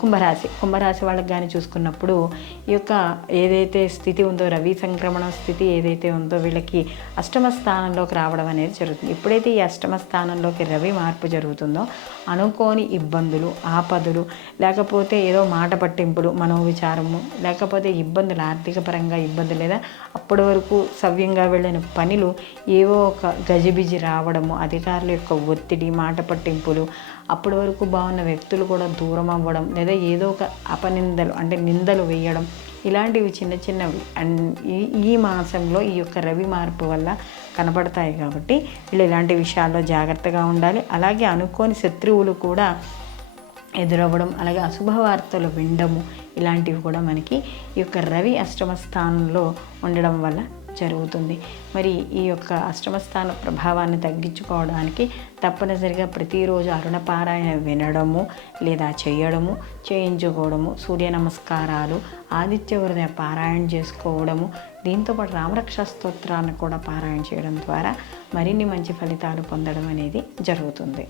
కుంభరాశి వాళ్ళకి కానీ చూసుకున్నప్పుడు ఈ యొక్క ఏదైతే స్థితి ఉందో, రవి సంక్రమణ స్థితి ఏదైతే ఉందో వీళ్ళకి అష్టమ స్థానంలోకి రావడం అనేది జరుగుతుంది. ఎప్పుడైతే ఈ అష్టమ స్థానంలోకి రవి మార్పు జరుగుతుందో అనుకోని ఇబ్బందులు, ఆపదలు, లేకపోతే ఏదో మాట పట్టింపులు, మనోవిచారము, లేకపోతే ఇబ్బందులు, ఆర్థిక పరంగా ఇబ్బందులు, లేదా అప్పటి వరకు సవ్యంగా వెళ్ళిన పనులు ఏవో ఒక గజిబిజి రావడము, అధికారుల యొక్క ఒత్తిడి, మాట పట్టింపులు, అప్పటి వరకు బాగున్న వ్యక్తులు కూడా దూరం అవ్వడం, లేదా ఏదో ఒక అపనిందలు అంటే నిందలు వేయడం, ఇలాంటివి చిన్న చిన్నవి అండ్ ఈ మాసంలో ఈ యొక్క రవి మార్పు వల్ల కనపడతాయి. కాబట్టి వీళ్ళు ఇలాంటి విషయాల్లో జాగ్రత్తగా ఉండాలి. అలాగే అనుకోని శత్రువులు కూడా ఎదురవ్వడం, అలాగే అశుభవార్తలు వినడము, ఇలాంటివి కూడా మనకి ఈ యొక్క రవి అష్టమ స్థానంలో ఉండడం వల్ల జరుగుతుంది. మరి ఈ యొక్క అష్టమ స్థాన ప్రభావాన్ని తగ్గించుకోవడానికి తప్పనిసరిగా ప్రతిరోజు అరుణపారాయణ వినడము, లేదా చేయడము, చేయించుకోవడము, సూర్య నమస్కారాలు, ఆదిత్య హృదయ పారాయణ చేసుకోవడము, దీంతోపాటు రామరక్ష స్తోత్రాన్ని కూడా పారాయణ చేయడం ద్వారా మరిన్ని మంచి ఫలితాలు పొందడం అనేది జరుగుతుంది.